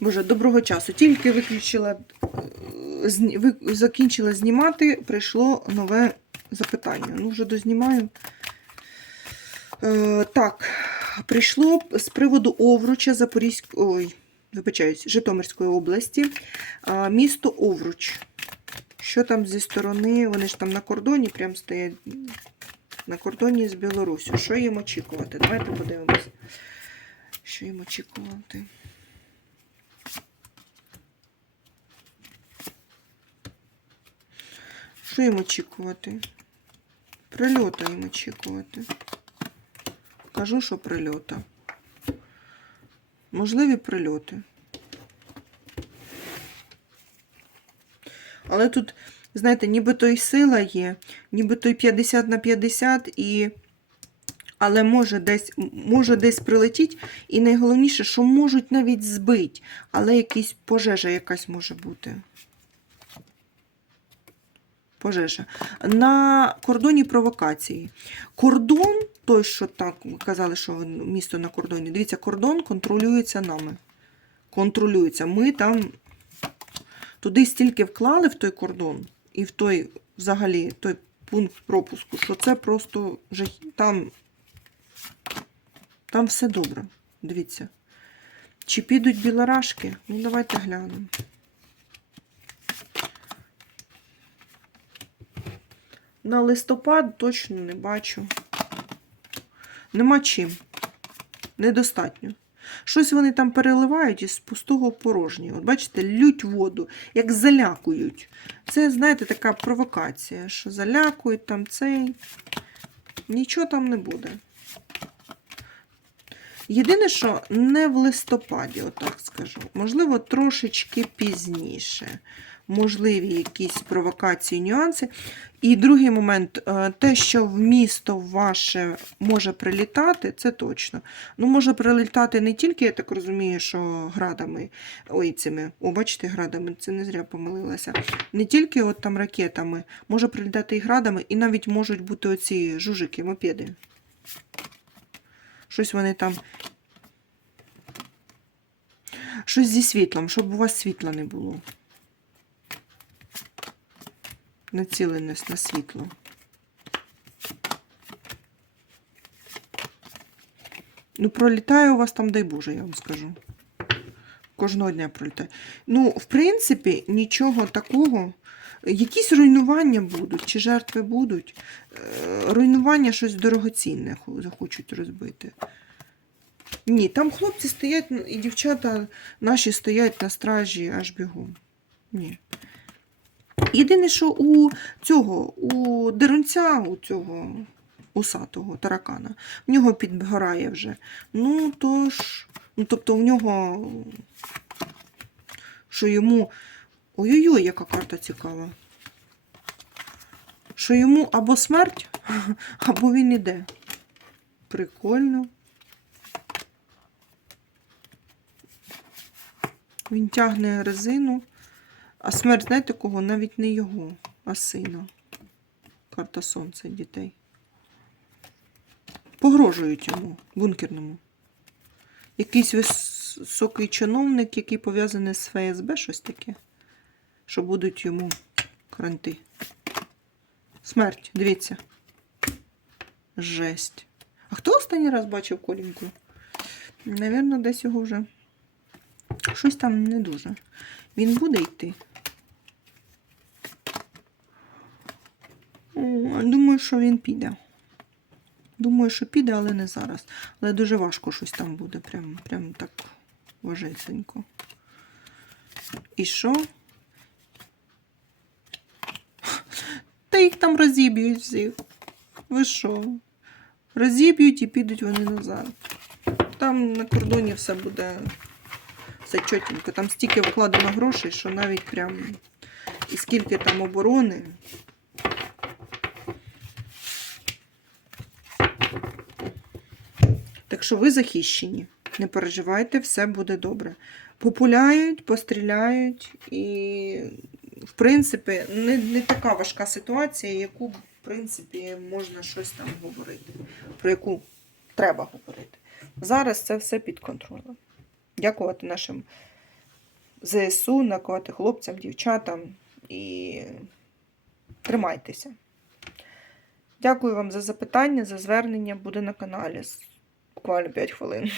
Боже, доброго часу. Тільки виключила, е, закінчила знімати, прийшло нове запитання. Ну, вже дознімаю. Е, так, прийшло з приводу Овруча Запорізької, ой, вибачаюсь, Житомирської області, а, місто Овруч. Що там зі сторони, вони ж там на кордоні прям стоять на кордоні з Білорусю. Що їм очікувати? Давайте подивимось. Що їм очікувати? Що їм очікувати? Прильота їм очікувати. Кажу, що прильота. Можливі прильоти. Але тут, знаєте, нібито і сила є, нібито і 50 на 50, і... але може десь, може десь прилетіть. І найголовніше, що можуть навіть збити, але якась пожежа якась може бути. Пожежа. На кордоні провокації. Кордон, той, що так казали, що місто на кордоні. Дивіться, кордон контролюється нами. Контролюється. Ми там туди стільки вклали в той кордон і в той, взагалі, той пункт пропуску, що це просто там, там все добре. Дивіться. Чи підуть білорашки? Ну, давайте глянемо. На листопад точно не бачу. Нема чим. Недостатньо. Щось вони там переливають із пустого в порожнє. От бачите, лють воду, як залякують. Це, знаєте, така провокація, що залякують там цей. Нічого там не буде. Єдине, що не в листопаді, отак скажу. Можливо, трошечки пізніше. Можливі якісь провокації, нюанси. І другий момент, е, те, що в місто ваше може прилітати, це точно. Ну, може прилітати не тільки, я так розумію, що градами, ой, цими, о, бачите, градами, це не зря помилилася. Не тільки от там ракетами, може прилітати і градами, і навіть можуть бути оці жужики, мопеди. Щось вони там. Щось зі світлом, щоб у вас світла не було. Націленість на світло. Ну, пролітає у вас там, дай Боже, я вам скажу. Кожного дня пролітає. Ну, в принципі, нічого такого. Якісь руйнування будуть, чи жертви будуть. Е, Руйнування щось дорогоцінне захочуть розбити. Ні, там хлопці стоять і дівчата наші стоять на стражі аж бігом. Ні. Єдине, що у цього, у дерунця, у цього усатого таракана, в нього підгорає вже. Ну, то ж, ну, тобто в нього, що йому. Ой-ой-ой, яка карта цікава. Що йому або смерть, або він іде. Прикольно. Він тягне резину. А смерть, знаєте кого? Навіть не його, а сина. Карта сонця дітей. Погрожують йому, бункерному. Якийсь високий чиновник, який пов'язаний з ФСБ, щось таке. Що будуть йому кранти. Смерть, дивіться. Жесть. А хто останній раз бачив колінку? Навірно, десь його вже. Щось там не дуже. Він буде йти. Думаю, що він піде. Думаю, що піде, але не зараз. Але дуже важко щось там буде. Прям, прям так важесенько. І що? Та їх там розіб'ють всіх. Ви що? Розіб'ють і підуть вони назад. Там на кордоні все буде все чотенько. Там стільки вкладено грошей, що навіть прям і скільки там оборони. Так що ви захищені. Не переживайте, все буде добре. Популяють, постріляють, і, в принципі, не, не така важка ситуація, яку, в принципі, можна щось там говорити, про яку треба говорити. Зараз це все під контролем. Дякувати нашим ЗСУ, дякувати хлопцям, дівчатам і тримайтеся. Дякую вам за запитання, за звернення. Буде на каналі. Буквально 5 хвилин.